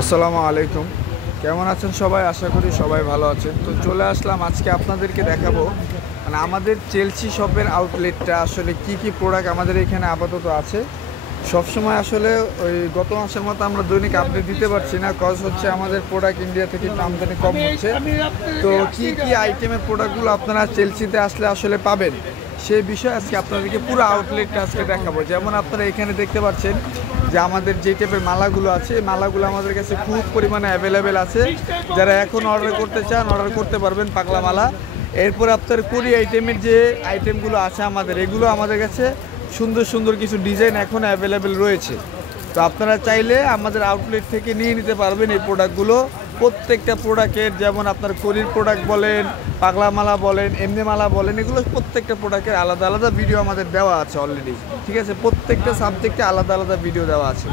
আসসালামু আলাইকুম। কেমন আছেন সবাই? আশা করি সবাই ভালো আছেন। তো চলে আসলাম আজকে আপনাদেরকে দেখাবো মানে আমাদের চেলসি শপের আউটলেটটা আসলে কি কি প্রোডাক্ট আমাদের এখানে আপাতত আছে। সবসময় আসলে ওই গত মাসের মতো আমরা দৈনিক আপডেট দিতে পারছি না, কজ হচ্ছে আমাদের প্রোডাক্ট ইন্ডিয়া থেকে একটু আমদানি কম হচ্ছে। তো কি কি আইটেমের প্রোডাক্টগুলো আপনারা চেলসিতে আসলে আসলে পাবেন সেই বিষয়ে আজকে আপনাদেরকে পুরো আউটলেটটা আজকে দেখাবো। যেমন আপনারা এখানে দেখতে পাচ্ছেন যে আমাদের যে টাইপের মালাগুলো আছে, মালাগুলো আমাদের কাছে খুব পরিমাণে অ্যাভেলেবেল আছে। যারা এখন অর্ডার করতে চান অর্ডার করতে পারবেন পাগলা মালা। এরপর আপনার কুড়ি আইটেমের যে আইটেমগুলো আছে আমাদের, এগুলো আমাদের কাছে সুন্দর সুন্দর কিছু ডিজাইন এখন অ্যাভেলেবেল রয়েছে। তো আপনারা চাইলে আমাদের আউটলেট থেকে নিয়ে নিতে পারবেন এই প্রোডাক্টগুলো। প্রত্যেকটা প্রোডাক্টের, যেমন আপনার করির প্রোডাক্ট বলেন, পাগলা মালা বলেন, এমনি মালা বলেন, এগুলো প্রত্যেকটা প্রোডাক্টের আলাদা আলাদা ভিডিও আমাদের দেওয়া আছে অলরেডি। ঠিক আছে, প্রত্যেকটা সাবজেক্টে আলাদা আলাদা ভিডিও দেওয়া আছে।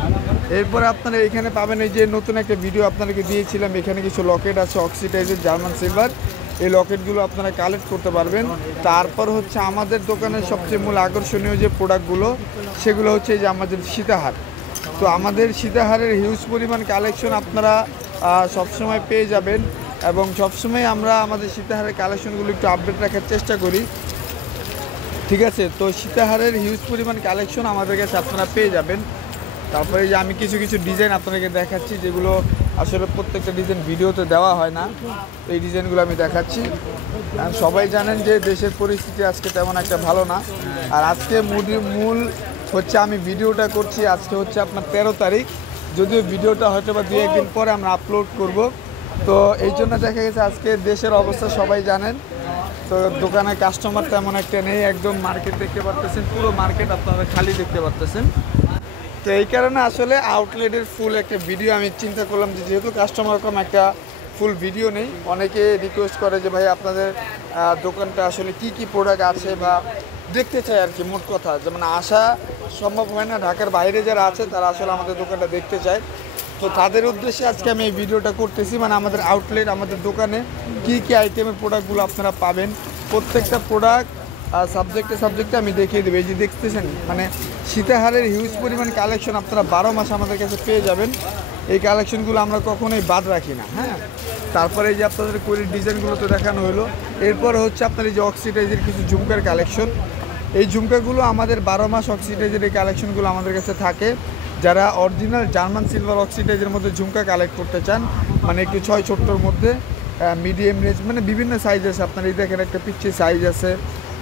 এরপরে আপনারা এখানে পাবেন এই যে নতুন একটা ভিডিও আপনাদেরকে দিয়েছিলাম, এখানে কিছু লকেট আছে অক্সিডাইজের জার্মান সিলভার। এই লকেটগুলো আপনারা কালেক্ট করতে পারবেন। তারপর হচ্ছে আমাদের দোকানের সবচেয়ে মূল আকর্ষণীয় যে প্রোডাক্টগুলো, সেগুলো হচ্ছে এই যে আমাদের সীতাহার। তো আমাদের সীতাহারের হিউজ পরিমাণ কালেকশন আপনারা সবসময় পেয়ে যাবেন, এবং সবসময় আমরা আমাদের সীতাহারের কালেকশনগুলো একটু আপডেট রাখার চেষ্টা করি। ঠিক আছে, তো সীতাহারের হিউজ পরিমাণ কালেকশন আমাদের কাছে আপনারা পেয়ে যাবেন। তারপরে যে আমি কিছু কিছু ডিজাইন আপনাদেরকে দেখাচ্ছি, যেগুলো আসলে প্রত্যেকটা ডিজাইন ভিডিওতে দেওয়া হয় না। এই ডিজাইনগুলো আমি দেখাচ্ছি। আর সবাই জানেন যে দেশের পরিস্থিতি আজকে তেমন একটা ভালো না। আর আজকে মূল হচ্ছে আমি ভিডিওটা করছি, আজকে হচ্ছে আপনার 13 তারিখ। যদিও ভিডিওটা হয়তো বা 2-1 দিন পরে আমরা আপলোড করব। তো এই জন্য দেখা গেছে আজকে দেশের অবস্থা সবাই জানেন। তো দোকানে কাস্টমার তেমন একটা নেই, একদম মার্কেট দেখতে পারতেছেন, পুরো মার্কেট আপনারা খালি দেখতে পারতেছেন। তো এই কারণে আসলে আউটলেটের ফুল একটা ভিডিও আমি চিন্তা করলাম যে যেহেতু কাস্টমার কম, একটা ফুল ভিডিও নেই। অনেকে রিকোয়েস্ট করে যে ভাই আপনাদের দোকানটা আসলে কি কি প্রোডাক্ট আছে বা দেখতে চায় আর কি, মোট কথা। যেমন আসা সম্ভব হয় না, ঢাকার বাইরে যারা আছে তারা আসলে আমাদের দোকানটা দেখতে চায়। তো তাদের উদ্দেশ্যে আজকে আমি এই ভিডিওটা করতেছি, মানে আমাদের আউটলেট, আমাদের দোকানে কি কি আইটেমের প্রোডাক্টগুলো আপনারা পাবেন, প্রত্যেকটা প্রোডাক্ট সাবজেক্টে আমি দেখিয়ে দেবো। এই যে দেখতেছেন মানে সীতাহারের হিউজ পরিমাণ কালেকশন আপনারা 12 মাস আমাদের কাছে পেয়ে যাবেন। এই কালেকশনগুলো আমরা কখনোই বাদ রাখি না। হ্যাঁ, তারপরে এই যে আপনাদের কোরির ডিজাইনগুলো তো দেখানো হলো। এরপর হচ্ছে আপনার এই যে অক্সিডাইজের কিছু ঝুমকার কালেকশন। এই ঝুমকাগুলো আমাদের 12 মাস অক্সিডাইজের এই কালেকশনগুলো আমাদের কাছে থাকে। যারা অরিজিনাল জার্মান সিলভার অক্সিডাইজের মধ্যে ঝুমকা কালেক্ট করতে চান, মানে একটু 6 ছোট্টর মধ্যে, মিডিয়াম রেঞ্জ, মানে বিভিন্ন সাইজ আছে। আপনার এই দেখেন একটা পিচ্ছি সাইজ আছে,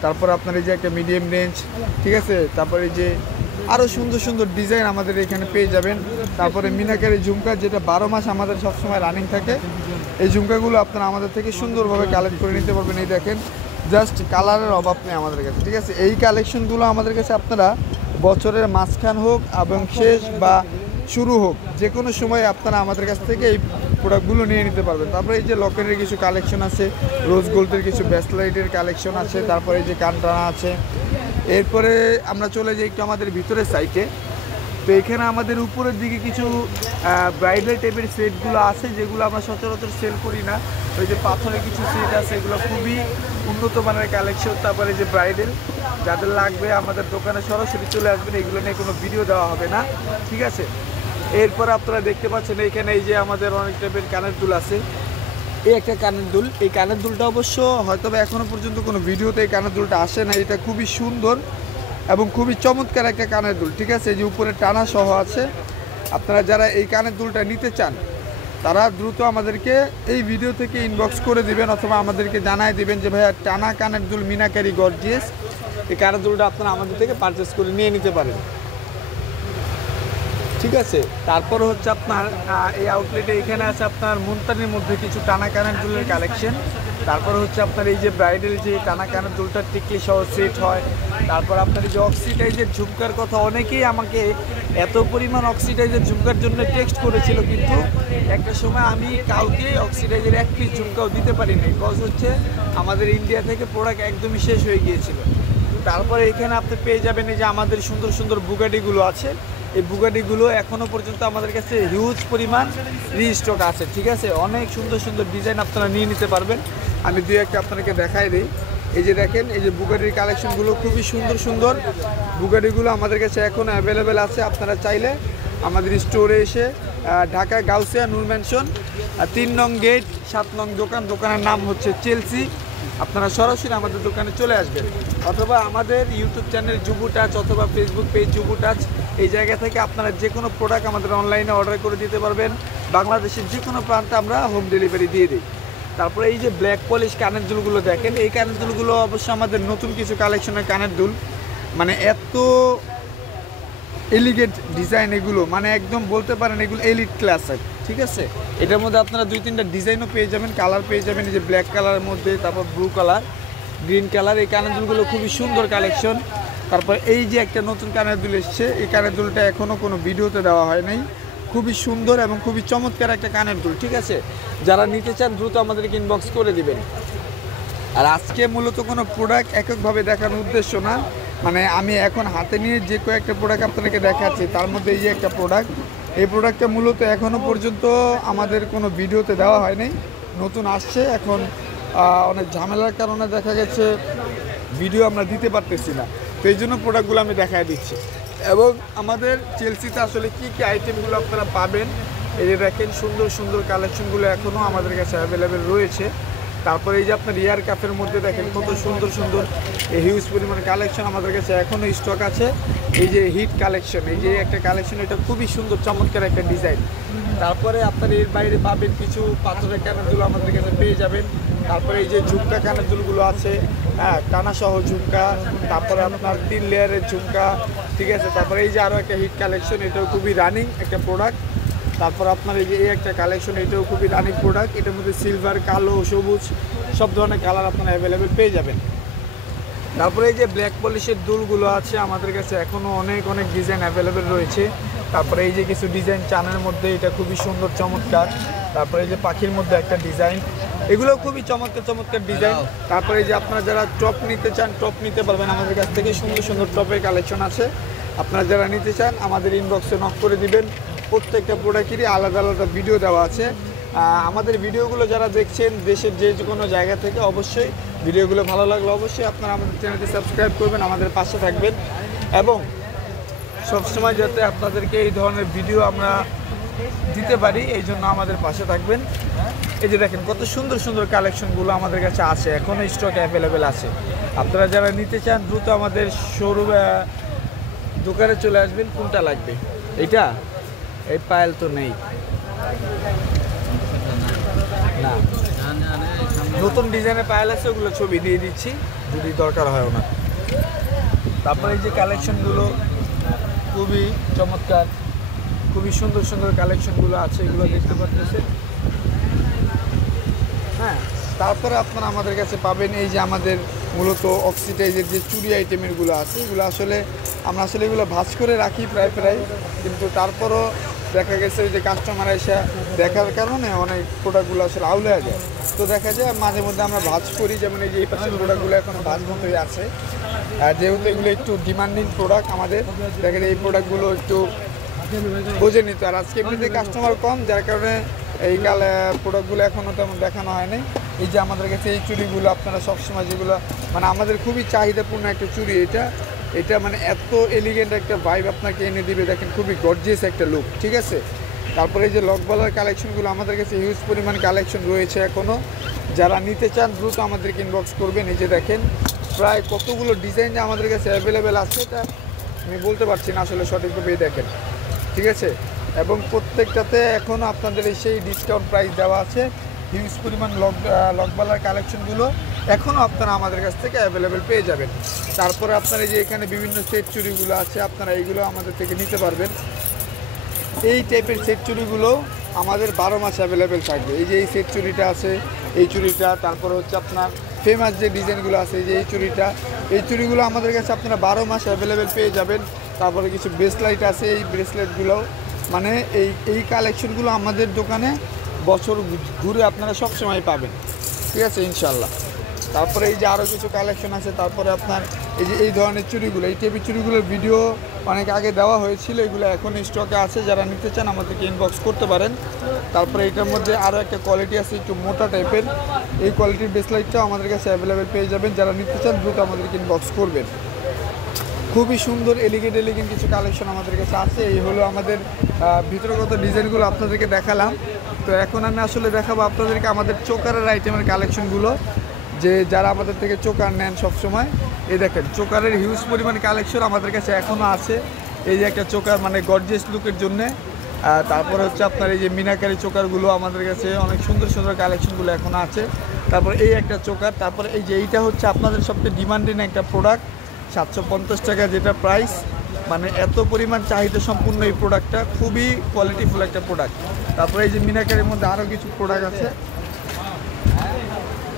তারপর আপনার এই যে একটা মিডিয়াম রেঞ্জ। ঠিক আছে, তারপরে এই যে আরও সুন্দর সুন্দর ডিজাইন আমাদের এখানে পেয়ে যাবেন। তারপরে মিনাকারি ঝুমকা, যেটা 12 মাস আমাদের সবসময় রানিং থাকে। এই ঝুমকাগুলো আপনারা আমাদের থেকে সুন্দরভাবে কালেক্ট করে নিতে পারবেন। এই দেখেন, জাস্ট কালারের অভাব নেই আমাদের কাছে। ঠিক আছে, এই কালেকশনগুলো আমাদের কাছে আপনারা বছরের মাঝখান হোক এবং শেষ বা শুরু হোক, যে কোনো সময় আপনারা আমাদের কাছ থেকে এই প্রোডাক্টগুলো নিয়ে নিতে পারবেন। তারপরে এই যে লকেটের কিছু কালেকশন আছে, রোজ গোল্ডের কিছু ব্রেসলেটের কালেকশন আছে, তারপরে এই যে কানটানা আছে। এরপরে আমরা চলে যাই একটু আমাদের ভিতরের সাইডে। তো এখানে আমাদের উপরের দিকে কিছু ব্রাইডাল টাইপের সেটগুলো আছে, যেগুলো আমরা সচরাচর সেল করি না। ওই যে পাথরের কিছু সেট আছে, এগুলো খুবই উন্নত মানের কালেকশন। তারপরে যে ব্রাইডাল যাদের লাগবে আমাদের দোকানে সরাসরি চলে আসবেন, এগুলো নিয়ে কোনো ভিডিও দেওয়া হবে না। ঠিক আছে, এরপর আপনারা দেখতে পাচ্ছেন এখানে এই যে আমাদের অনেক টাইপের কানের দুল আছে। এই একটা কানের দুল, এই কানের দুলটা অবশ্য হয়তো এখনও পর্যন্ত কোনো ভিডিওতে এই কানের দুলটা আসে না। এটা খুবই সুন্দর এবং খুবই চমৎকার একটা কানের দুল। ঠিক আছে, এই যে উপরে টানা সহ আছে। আপনারা যারা এই কানের দুলটা নিতে চান তারা দ্রুত আমাদেরকে এই ভিডিও থেকে ইনবক্স করে দিবেন, অথবা আমাদেরকে জানায় দিবেন যে ভাইয়া টানা কানের দুল মিনাকারি গর্জিয়াস, এই কানের দুলটা আপনারা আমাদের থেকে পারচেস করে নিয়ে নিতে পারেন। ঠিক আছে, তারপর হচ্ছে আপনার এই আউটলেটে এখানে আছে আপনার মুলতানির মধ্যে কিছু টানা কানের দুলের কালেকশন। তারপর হচ্ছে আপনার এই যে ব্রাইডাল যে টানা কানের দুলটা টিকলি সহ সেট হয়। তারপর আপনার এই যে অক্সিডাইজের ঝুমকার কথা, অনেকেই আমাকে এত পরিমাণ অক্সিডাইজের ঝুমকার জন্য টেক্সট করেছিল, কিন্তু একটা সময় আমি কাউকে অক্সিডাইজের এক পিস ঝুমকাও দিতে পারিনি, বিকজ হচ্ছে আমাদের ইন্ডিয়া থেকে প্রোডাক্ট একদমই শেষ হয়ে গিয়েছিল। তারপরে এখানে আপনি পেয়ে যাবেন এই যে আমাদের সুন্দর সুন্দর বুগাটিগুলো আছে। এই বুগাটিগুলো এখনও পর্যন্ত আমাদের কাছে হিউজ পরিমাণ রিস্টক আছে। ঠিক আছে, অনেক সুন্দর সুন্দর ডিজাইন আপনারা নিয়ে নিতে পারবেন। আমি দুই একটা আপনাদেরকে দেখাই দিই। এই যে দেখেন, এই যে বুগাটির কালেকশনগুলো খুবই সুন্দর সুন্দর। বুগাটিগুলো আমাদের কাছে এখন অ্যাভেলেবেল আছে। আপনারা চাইলে আমাদের স্টোরে এসে ঢাকা গাউসিয়া নূর ম্যানশন 3 নং গেট 7 নং দোকান। দোকানের নাম হচ্ছে চেলসি। আপনারা সরাসরি আমাদের দোকানে চলে আসবেন, অথবা আমাদের ইউটিউব চ্যানেল যুবু টাচ অথবা ফেসবুক পেজ যুবু টাচ, এই জায়গা থেকে আপনারা যে কোনো প্রোডাক্ট আমাদের অনলাইনে অর্ডার করে দিতে পারবেন। বাংলাদেশের যে কোনো প্রান্তে আমরা হোম ডেলিভারি দিয়ে দিই। তারপরে এই যে ব্ল্যাক পলিশ কানের দুলগুলো দেখেন, এই কানের দুলগুলো অবশ্য আমাদের নতুন কিছু কালেকশনের কানের দুল, মানে এত এলিগেন্ট ডিজাইন এগুলো, মানে একদম বলতে পারেন এগুলো এলিট ক্লাসের। ঠিক আছে, এটার মধ্যে আপনারা 2-3টা ডিজাইনও পেয়ে যাবেন, কালার পেয়ে যাবেন। এই যে ব্ল্যাক কালারের মধ্যে, তারপর ব্লু কালার, গ্রিন কালার। এই কানের দুলগুলো খুবই সুন্দর কালেকশন। তারপর এই যে একটা নতুন কানের দুল এসছে, এই কানের দুলটা এখনও কোনো ভিডিওতে দেওয়া হয় নাই। খুবই সুন্দর এবং খুবই চমৎকার একটা কানের দুল। ঠিক আছে, যারা নিতে চান দ্রুত আমাদেরকে ইনবক্স করে দিবেন। আর আজকে মূলত কোনো প্রোডাক্ট এককভাবে দেখানোর উদ্দেশ্য না, মানে আমি এখন হাতে নিয়ে যে কয়েকটা প্রোডাক্ট আপনাদেরকে দেখাচ্ছি, তার মধ্যে এই যে একটা প্রোডাক্ট, এই প্রোডাক্টটা মূলত এখনও পর্যন্ত আমাদের কোনো ভিডিওতে দেওয়া হয়নি, নতুন আসছে। এখন অনেক ঝামেলার কারণে দেখা গেছে ভিডিও আমরা দিতে পারতেছি না, তো এই জন্য প্রোডাক্টগুলো আমি দেখায় দিচ্ছি। এবং আমাদের চেলসিতে আসলে কী কী আইটেমগুলো আপনারা পাবেন, এই যে দেখেন সুন্দর সুন্দর কালেকশনগুলো এখনও আমাদের কাছে অ্যাভেলেবেল রয়েছে। তারপরে এই যে আপনার ইয়ার কাপের মধ্যে দেখেন কত সুন্দর সুন্দর এই হিউজ পরিমাণ কালেকশন আমাদের কাছে এখনও স্টক আছে। এই যে হিট কালেকশন, এই যে একটা কালেকশন, এটা খুবই সুন্দর চমৎকার একটা ডিজাইন। তারপরে আপনার এর বাইরে পাবেন কিছু পাথরের কানের দুল আমাদের কাছে পেয়ে যাবেন। তারপরে এই যে ঝুমকা কানের দুলগুলো আছে, হ্যাঁ, টানাসহ ঝুমকা, তারপরে আপনার 3 লেয়ারের ঝুমকা। ঠিক আছে, তারপরে এই যে আরও একটা হিট কালেকশন, এটাও খুবই রানিং একটা প্রোডাক্ট। তারপর আপনার এই যে এই একটা কালেকশন, এটাও খুবই রানিং প্রোডাক্ট। এটার মধ্যে সিলভার, কালো, সবুজ সব ধরনের কালার আপনারা অ্যাভেলেবেল পেয়ে যাবেন। তারপরে এই যে ব্ল্যাক পলিশের দুলগুলো আছে আমাদের কাছে এখনও অনেক অনেক ডিজাইন অ্যাভেলেবেল রয়েছে। তারপরে এই যে কিছু ডিজাইন চানের মধ্যে, এটা খুবই সুন্দর চমৎকার। তারপরে এই যে পাখির মধ্যে একটা ডিজাইন, এগুলো খুবই চমৎকার চমৎকার ডিজাইন। তারপরে এই যে আপনারা যারা টপ নিতে চান, টপ নিতে পারবেন আমাদের কাছ থেকে। সুন্দর সুন্দর টপের কালেকশন আছে, আপনারা যারা নিতে চান আমাদের ইনবক্সে নক করে দিবেন। প্রত্যেকটা প্রোডাক্টেরই আলাদা আলাদা ভিডিও দেওয়া আছে। আমাদের ভিডিওগুলো যারা দেখছেন দেশের যে কোনো জায়গা থেকে, অবশ্যই ভিডিওগুলো ভালো লাগলে অবশ্যই আপনারা আমাদের চ্যানেলটি সাবস্ক্রাইব করবেন, আমাদের পাশে থাকবেন, এবং সবসময় যাতে আপনাদেরকে এই ধরনের ভিডিও আমরা দিতে পারি এই জন্য আমাদের পাশে থাকবেন। এই যে দেখেন কত সুন্দর সুন্দর কালেকশনগুলো আমাদের কাছে আছে, এখনও স্টক অ্যাভেলেবেল আছে। আপনারা যারা নিতে চান দ্রুত আমাদের শোরুমে দোকানে চলে আসবেন। কোনটা লাগবে? এইটা? এই পায়েল তো নেই না, নতুন ডিজাইনের পায়েল আছে, ওগুলো ছবি দিয়ে দিচ্ছি যদি দরকার হয় ওনার। তারপরে এই যে কালেকশনগুলো খুবই চমৎকার, খুবই সুন্দর সুন্দর কালেকশনগুলো আছে, এগুলো দেখতে পাচ্ছেন। হ্যাঁ, তারপরে আপনারা আমাদের কাছে পাবেন এই যে আমাদের মূলত অক্সিডাইজের যে চুড়ি আইটেমেরগুলো আছে, এগুলো আসলে আমরা আসলে এগুলো ভাঁজ করে রাখি প্রায়, কিন্তু তারপরও দেখা গেছে যে কাস্টমার এসে দেখার কারণে অনেক প্রোডাক্টগুলো আসলে আউলে যায়, তো দেখা যায় মাঝে মধ্যে আমরা ভাঁজ করি। যেমন এই যে এই পাশের প্রোডাক্টগুলো এখনও ভাঁজ মতোই আছে, আর যেহেতু এগুলো একটু ডিমান্ডিং প্রোডাক্ট আমাদের, দেখেন এই প্রোডাক্টগুলো একটু বুঝে নিত। আর আজকে এমনিতে কাস্টমার কম, যার কারণে এই কালে প্রোডাক্টগুলো এখনও তেমন দেখানো হয়নি। এই যে আমাদের কাছে এই চুড়িগুলো আপনারা সবসময় যেগুলো, মানে আমাদের খুবই চাহিদাপূর্ণ একটা চুড়ি, এটা মানে এত এলিগেন্ট একটা ভাইব আপনাকে এনে দিবে, দেখেন খুবই গর্জিয়াস একটা লুক। ঠিক আছে, তারপরে এই যে লকবালার কালেকশনগুলো আমাদের কাছে হিউজ পরিমাণ কালেকশন রয়েছে এখনও। যারা নিতে চান দ্রুত আমাদেরকে ইনবক্স করবেন। এই যে দেখেন প্রায় কতগুলো ডিজাইন যে আমাদের কাছে অ্যাভেলেবেল আছে, এটা আমি বলতে পারছি না আসলে সঠিকভাবে। দেখেন, ঠিক আছে, এবং প্রত্যেকটাতে এখনও আপনাদের সেই ডিসকাউন্ট প্রাইস দেওয়া আছে। হিউজ পরিমাণ লকবালার কালেকশনগুলো এখনও আপনারা আমাদের কাছ থেকে অ্যাভেলেবেল পেয়ে যাবেন। তারপরে আপনারা যে এখানে বিভিন্ন সেট চুড়িগুলো আছে, আপনারা এইগুলো আমাদের থেকে নিতে পারবেন। এই টাইপের সেট চুড়িগুলো আমাদের 12 মাস অ্যাভেলেবেল থাকবে। এই যে এই সেট চুড়িটা আছে, এই চুড়িটা, তারপরে হচ্ছে আপনার ফেমাস যে ডিজাইনগুলো আছে, এই যে এই চুড়িটা, এই চুড়িগুলো আমাদের কাছে আপনারা 12 মাস অ্যাভেলেবেল পেয়ে যাবেন। তারপরে কিছু ব্রেসলাইট আছে, এই ব্রেসলেটগুলো, মানে এই কালেকশনগুলো আমাদের দোকানে বছর ঘুরে আপনারা সবসময় পাবেন। ঠিক আছে, ইনশাল্লাহ। তারপরে এই যে আরও কিছু কালেকশন আছে। তারপরে আপনার এই যে এই ধরনের চুড়িগুলো, এই টাইপের চুড়িগুলোর ভিডিও অনেক আগে দেওয়া হয়েছিল, এগুলো এখন স্টকে আছে, যারা নিতে চান আমাদেরকে ইনবক্স করতে পারেন। তারপরে এটার মধ্যে আরও একটা কোয়ালিটি আছে একটু মোটা টাইপের, এই কোয়ালিটির ব্রেসলাইটটাও আমাদের কাছে অ্যাভেলেবেল পেয়ে যাবেন। যারা নিতে চান দ্রুত আমাদেরকে ইনবক্স করবেন। খুবই সুন্দর এলিগেন্ট এলিগেন্ট কিছু কালেকশন আমাদের কাছে আছে। এই হলো আমাদের ভিতরগত ডিজাইনগুলো আপনাদেরকে দেখালাম। তো এখন আমি আসলে দেখাবো আপনাদেরকে আমাদের চোকারের আইটেমের কালেকশনগুলো, যে যারা আমাদের থেকে চোকার নেন সবসময়। এই দেখেন চোকারের হিউজ পরিমাণ কালেকশন আমাদের কাছে এখনও আছে। এই যে একটা চোকার মানে গর্জিয়াস লুকের জন্যে। তারপরে হচ্ছে আপনার এই যে মিনাকারি চোকারগুলো আমাদের কাছে অনেক সুন্দর সুন্দর কালেকশনগুলো এখনও আছে। তারপর এই একটা চোকার, তারপরে এই যে এইটা হচ্ছে আপনাদের সবচেয়ে ডিমান্ডিং একটা প্রোডাক্ট, 750 টাকা যেটা প্রাইস। মানে এত পরিমাণ চাহিদা সম্পূর্ণ এই প্রোডাক্টটা, খুবই কোয়ালিটিফুল একটা প্রোডাক্ট। তারপরে এই যে মিনাকারির মধ্যে আরও কিছু প্রোডাক্ট আছে।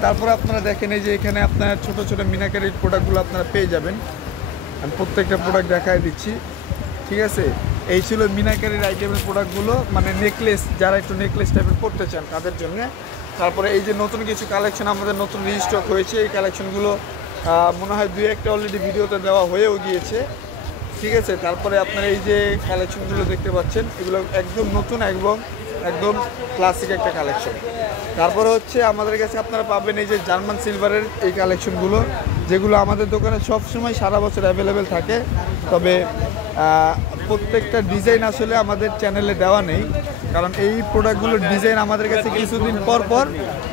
তারপরে আপনারা দেখেন এই যে এখানে আপনার ছোট ছোট মিনাকারির প্রোডাক্টগুলো আপনারা পেয়ে যাবেন। আমি প্রত্যেকটা প্রোডাক্ট দেখায় দিচ্ছি, ঠিক আছে। এই ছিল মিনাকারির আইটেমের প্রোডাক্টগুলো, মানে নেকলেস, যারা একটু নেকলেস টাইপের পড়তে চান তাদের জন্য। তারপরে এই যে নতুন কিছু কালেকশন আমাদের নতুন রিস্টক হয়েছে, এই কালেকশনগুলো মনে হয় 2-1টা অলরেডি ভিডিওতে দেওয়া হয়েও গিয়েছে, ঠিক আছে। তারপরে আপনারা এই যে কালেকশনগুলো দেখতে পাচ্ছেন, এগুলো একদম নতুন এবং একদম ক্লাসিক একটা কালেকশন। তারপরে হচ্ছে আমাদের কাছে আপনারা পাবেন এই যে জার্মান সিলভারের এই কালেকশনগুলো, যেগুলো আমাদের দোকানে সবসময় সারা বছর অ্যাভেলেবেল থাকে। তবে প্রত্যেকটা ডিজাইন আসলে আমাদের চ্যানেলে দেওয়া নেই, কারণ এই প্রোডাক্টগুলোর ডিজাইন আমাদের কাছে কিছুদিন পর পর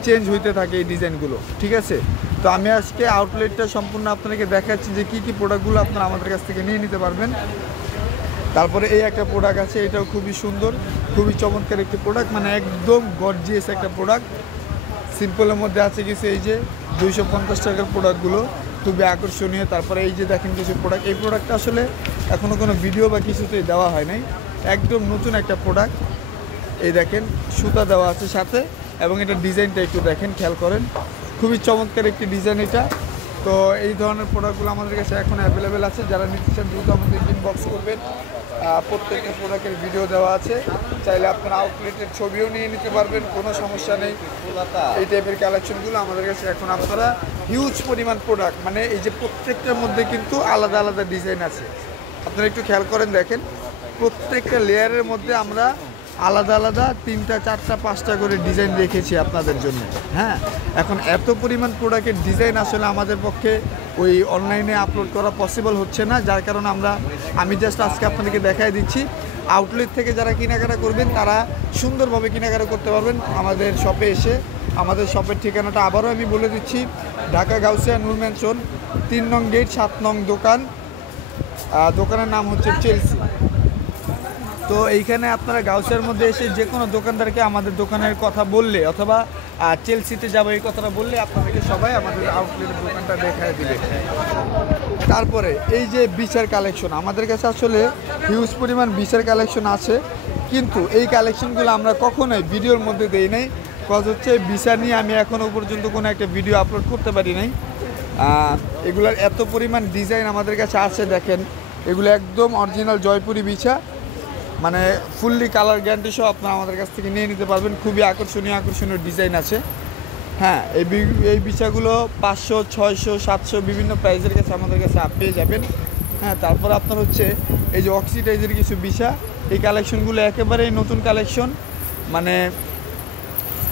চেঞ্জ হইতে থাকে এই ডিজাইনগুলো, ঠিক আছে। তো আমি আজকে আউটলেটটা সম্পূর্ণ আপনাদেরকে দেখাচ্ছি যে কী কী প্রোডাক্টগুলো আপনারা আমাদের কাছ থেকে নিয়ে নিতে পারবেন। তারপরে এই একটা প্রোডাক্ট আছে, এটাও খুবই সুন্দর, খুবই চমৎকার একটি প্রোডাক্ট, মানে একদম গর্জিয়াস একটা প্রোডাক্ট। সিম্পলের মধ্যে আছে কিছু এই যে 250 টাকার প্রোডাক্টগুলো, খুবই আকর্ষণীয়। তারপরে এই যে দেখেন কিছু প্রোডাক্ট, এই প্রোডাক্টটা আসলে এখনও কোনো ভিডিও বা কিছুতেই দেওয়া হয় নাই, একদম নতুন একটা প্রোডাক্ট। এই দেখেন সুতা দেওয়া আছে সাথে, এবং এটা ডিজাইনটা একটু দেখেন, খেয়াল করেন, খুবই চমৎকার একটি ডিজাইন এটা। তো এই ধরনের প্রোডাক্টগুলো আমাদের কাছে এখন অ্যাভেলেবেল আছে। যারা নিতে চান দ্রুত আমাদের ইনবক্স করবেন, প্রত্যেকটা প্রোডাক্টের ভিডিও দেওয়া আছে, চাইলে আপনারা আউটলেটের ছবিও নিয়ে নিতে পারবেন, কোনো সমস্যা নেই। এই টাইপের কালেকশনগুলো আমাদের কাছে এখন আপনারা হিউজ পরিমাণ প্রোডাক্ট, মানে এই যে প্রত্যেকটার মধ্যে কিন্তু আলাদা আলাদা ডিজাইন আছে। আপনারা একটু খেয়াল করেন, দেখেন প্রত্যেকটা লেয়ারের মধ্যে আমরা আলাদা আলাদা 3টা 4টা 5টা করে ডিজাইন রেখেছি আপনাদের জন্য। হ্যাঁ, এখন এত পরিমাণ প্রোডাক্টের ডিজাইন আসলে আমাদের পক্ষে ওই অনলাইনে আপলোড করা পসিবল হচ্ছে না, যার কারণে আমি জাস্ট আজকে আপনাদেরকে দেখাই দিচ্ছি। আউটলেট থেকে যারা কেনাকাটা করবেন তারা সুন্দরভাবে কেনাকাটা করতে পারবেন আমাদের শপে এসে। আমাদের শপের ঠিকানাটা আবারও আমি বলে দিচ্ছি, ঢাকা গাউসিয়া নূর ম্যানশন 3 নং গেট 7 নং দোকান। দোকানের নাম হচ্ছে চেলসি। তো এইখানে আপনারা গাউসিয়ার মধ্যে এসে যে কোনো দোকানদারকে আমাদের দোকানের কথা বললে, অথবা চেলসিতে যাবো এই কথাটা বললে, আপনাদেরকে সবাই আমাদের আউটলেটের দোকানটা দেখায় দিবে। তারপরে এই যে বিছার কালেকশন, আমাদের কাছে আসলে হিউজ পরিমাণ বিছার কালেকশন আছে, কিন্তু এই কালেকশনগুলো আমরা কখনোই ভিডিওর মধ্যে দেই নাই। কজ হচ্ছে বিছা নিয়ে আমি এখনও পর্যন্ত কোনো একটা ভিডিও আপলোড করতে পারি নাই। এগুলার এত পরিমাণ ডিজাইন আমাদের কাছে আছে, দেখেন এগুলো একদম অরিজিনাল জয়পুরি বিছা, মানে ফুললি কালার গ্যারান্টি সহ আপনারা আমাদের কাছ থেকে নিয়ে নিতে পারবেন। খুবই আকর্ষণীয় আকর্ষণীয় ডিজাইন আছে। হ্যাঁ, এই বিছাগুলো 500, 600, 700 বিভিন্ন প্রাইসের কাছে আমাদের কাছে পেয়ে যাবেন। হ্যাঁ, তারপর আপনার হচ্ছে এই যে অক্সিডাইজের কিছু বিছা, এই কালেকশনগুলো একেবারেই নতুন কালেকশন, মানে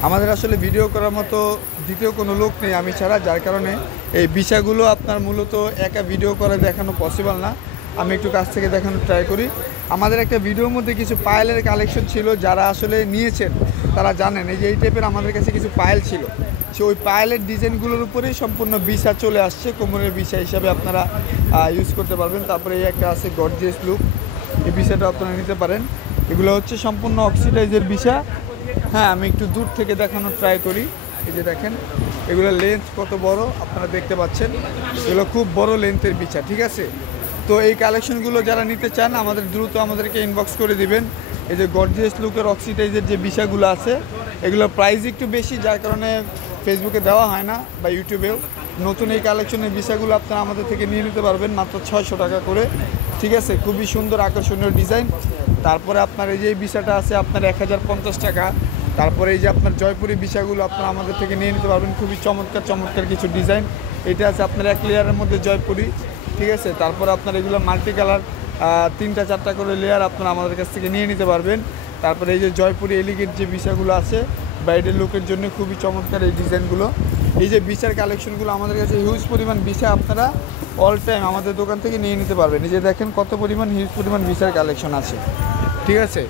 আমাদের আসলে ভিডিও করার মতো দ্বিতীয় কোনো লোক নেই আমি ছাড়া, যার কারণে এই বিছাগুলো আপনার মূলত একা ভিডিও করে দেখানো পসিবল না। আমি একটু কাছ থেকে দেখানোর ট্রাই করি। আমাদের একটা ভিডিওর মধ্যে কিছু পায়েলের কালেকশন ছিল, যারা আসলে নিয়েছেন তারা জানেন এই যে এই টাইপের আমাদের কাছে কিছু পায়েল ছিল, সে ওই পায়েলের ডিজাইনগুলোর উপরেই সম্পূর্ণ বিছা চলে আসছে, কোমরের বিছা হিসাবে আপনারা ইউজ করতে পারবেন। তারপরে এই একটা আছে গর্জিয়াস লুক, এই বিছাটা আপনারা নিতে পারেন। এগুলো হচ্ছে সম্পূর্ণ অক্সিডাইজের বিছা। হ্যাঁ, আমি একটু দূর থেকে দেখানোর ট্রাই করি। এই যে দেখেন এগুলো লেন্থ কত বড় আপনারা দেখতে পাচ্ছেন, এগুলো খুব বড় লেন্থের বিছা, ঠিক আছে। তো এই কালেকশনগুলো যারা নিতে চান আমাদের দ্রুত আমাদেরকে ইনবক্স করে দিবেন। এই যে গর্জিয়াস লুকের অক্সিডাইজের যে বিছাগুলো আছে, এগুলোর প্রাইস একটু বেশি, যার কারণে ফেসবুকে দেওয়া হয় না বা ইউটিউবেও। নতুন এই কালেকশনের বিছাগুলো আপনারা আমাদের থেকে নিয়ে নিতে পারবেন মাত্র 600 টাকা করে, ঠিক আছে। খুবই সুন্দর আকর্ষণীয় ডিজাইন। তারপরে আপনার এই যে বিছাটা আছে আপনার 1050 টাকা। তারপরে এই যে আপনার জয়পুরি বিছাগুলো আপনারা আমাদের থেকে নিয়ে নিতে পারবেন, খুবই চমৎকার চমৎকার কিছু ডিজাইন। এটা আছে আপনার 1 লেয়ারের মধ্যে জয়পুরি, ঠিক আছে। তারপর আপনার এগুলো মাল্টি কালার 3টা 4টা করে লেয়ার আপনারা আমাদের কাছ থেকে নিয়ে নিতে পারবেন। তারপরে এই যে জয়পুরি এলিগেন্ট যে বিছাগুলো আছে ব্রাইডাল লুকের জন্য খুবই চমৎকার এই ডিজাইনগুলো। এই যে বিছার কালেকশনগুলো আমাদের কাছে হিউজ পরিমাণ বিছা আপনারা অল টাইম আমাদের দোকান থেকে নিয়ে নিতে পারবেন। এই যে দেখেন কত পরিমাণ হিউজ পরিমাণ ভিসার কালেকশন আছে, ঠিক আছে।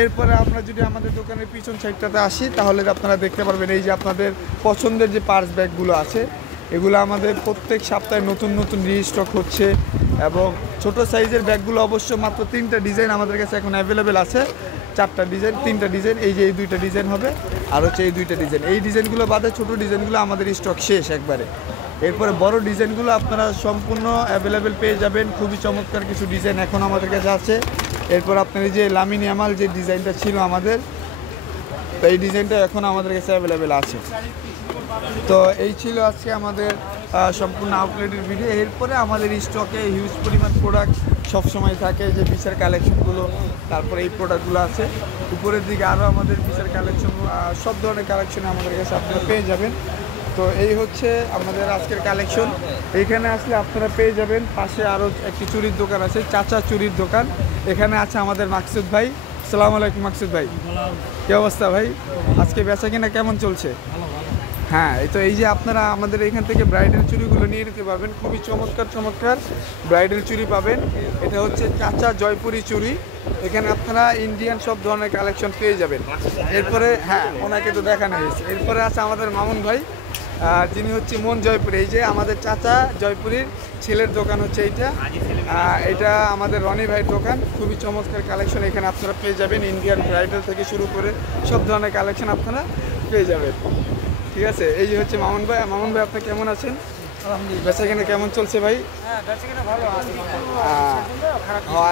এরপরে আমরা যদি আমাদের দোকানের পিছন সাইডটাতে আসি তাহলে আপনারা দেখতে পারবেন এই যে আপনাদের পছন্দের যে পার্স ব্যাগগুলো আছে এগুলো আমাদের প্রত্যেক সপ্তাহে নতুন নতুন রিস্টক হচ্ছে। এবং ছোট সাইজের ব্যাগগুলো অবশ্য মাত্র 3টা ডিজাইন আমাদের কাছে এখন অ্যাভেলেবেল আছে, 4টা ডিজাইন, 3টা ডিজাইন, এই যে এই 2টা ডিজাইন হবে আর হচ্ছে এই 2টা ডিজাইন। এই ডিজাইনগুলো বাদে ছোটো ডিজাইনগুলো আমাদের স্টক শেষ একবারে। এরপরে বড় ডিজাইনগুলো আপনারা সম্পূর্ণ অ্যাভেলেবেল পেয়ে যাবেন। খুবই চমৎকার কিছু ডিজাইন এখন আমাদের কাছে আছে। এরপর আপনার এই যে লামিনী আমাল যে ডিজাইনটা ছিল আমাদের, তো এই ডিজাইনটা এখন আমাদের কাছে অ্যাভেলেবেল আছে। তো এই ছিল আজকে আমাদের সম্পূর্ণ আউটলেটের ভিডিও। এরপরে আমাদের স্টকে হিউজ পরিমাণ প্রোডাক্ট সবসময় থাকে, যে বিশার কালেকশনগুলো, তারপরে এই প্রোডাক্টগুলো আছে। উপরের দিকে আরও আমাদের বিশার কালেকশন, সব ধরনের কালেকশন আমাদের কাছে আপনারা পেয়ে যাবেন। তো এই হচ্ছে আমাদের আজকের কালেকশন। এইখানে আসলে আপনারা পেয়ে যাবেন, পাশে আরও একটি চুরির দোকান আছে, চাচা চুরির দোকান। এখানে আছে আমাদের মাকসুদ ভাই। আসসালামু আলাইকুম মাকসুদ ভাই, কী অবস্থা ভাই? আজকে বেচা কিনা কেমন চলছে? হ্যাঁ, এই যে আপনারা আমাদের এখান থেকে ব্রাইডাল চুড়িগুলো নিয়ে নিতে পারবেন। খুবই চমৎকার চমৎকার ব্রাইডাল চুড়ি পাবেন। এটা হচ্ছে চাচা জয়পুরি চুড়ি। এখানে আপনারা ইন্ডিয়ান সব ধরনের কালেকশন পেয়ে যাবেন। এরপরে হ্যাঁ, ওনাকে তো দেখানো হয়েছে। এরপরে আছে আমাদের মামুন ভাই, যিনি হচ্ছে মন জয়পুরি। এই যে আমাদের চাচা জয়পুরির ছেলের দোকান হচ্ছে এইটা। এটা আমাদের রনি ভাইয়ের দোকান। খুবই চমৎকার কালেকশন এখানে আপনারা পেয়ে যাবেন। ইন্ডিয়ান ব্রাইডাল থেকে শুরু করে সব ধরনের কালেকশন আপনারা পেয়ে যাবেন, ঠিক আছে। এই যে হচ্ছে মামুন ভাই। মামুন ভাই, আপনি কেমন আছেন? বেচাকেনা কেমন চলছে ভাই?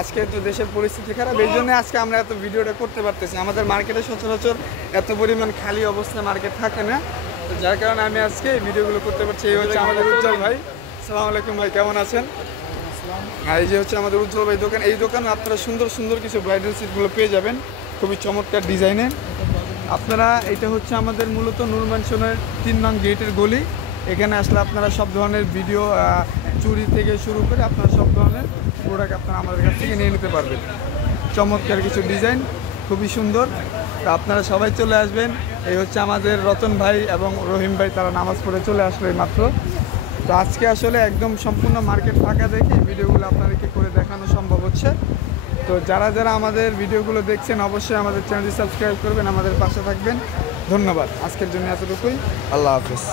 আজকে তো দেশের পরিস্থিতি খারাপ, এই জন্য আজকে আমরা এত ভিডিওটা করতে পারতেছি। আমাদের মার্কেটে সচরাচর এত পরিমাণ খালি অবস্থায় মার্কেট থাকে না, তো যার কারণে আমি আজকে এই ভিডিওগুলো করতে পারছি। এই হচ্ছে আমাদের উজ্জ্বল ভাই। আসসালামু আলাইকুম ভাই, কেমন আছেন? আর এই যে হচ্ছে আমাদের উজ্জ্বল ভাই দোকান। এই দোকানে আপনারা সুন্দর সুন্দর কিছু ব্রাইডাল সেটগুলো পেয়ে যাবেন, খুবই চমৎকার ডিজাইনের। আপনারা, এটা হচ্ছে আমাদের মূলত নূর ম্যানশনের 3 নং গেটের গলি। এখানে আসলে আপনারা সব ধরনের ভিডিও, চুরি থেকে শুরু করে আপনারা সব ধরনের প্রোডাক্ট আপনারা আমাদের কাছ থেকে নিয়ে নিতে পারবেন। চমৎকার কিছু ডিজাইন, খুবই সুন্দর। তো আপনারা সবাই চলে আসবেন। এই হচ্ছে আমাদের রতন ভাই এবং রহিম ভাই, তারা নামাজ পড়ে চলে আসলো এই মাত্র। তো আজকে আসলে একদম সম্পূর্ণ মার্কেট ফাঁকা দেখে ভিডিওগুলো আপনাদেরকে করে দেখানো সম্ভব হচ্ছে। তো যারা যারা আমাদের ভিডিওগুলো দেখছেন অবশ্যই আমাদের চ্যানেলটি সাবস্ক্রাইব করবেন, আমাদের পাশে থাকবেন। ধন্যবাদ। আজকের জন্য এতটুকুই। আল্লাহ হাফেজ।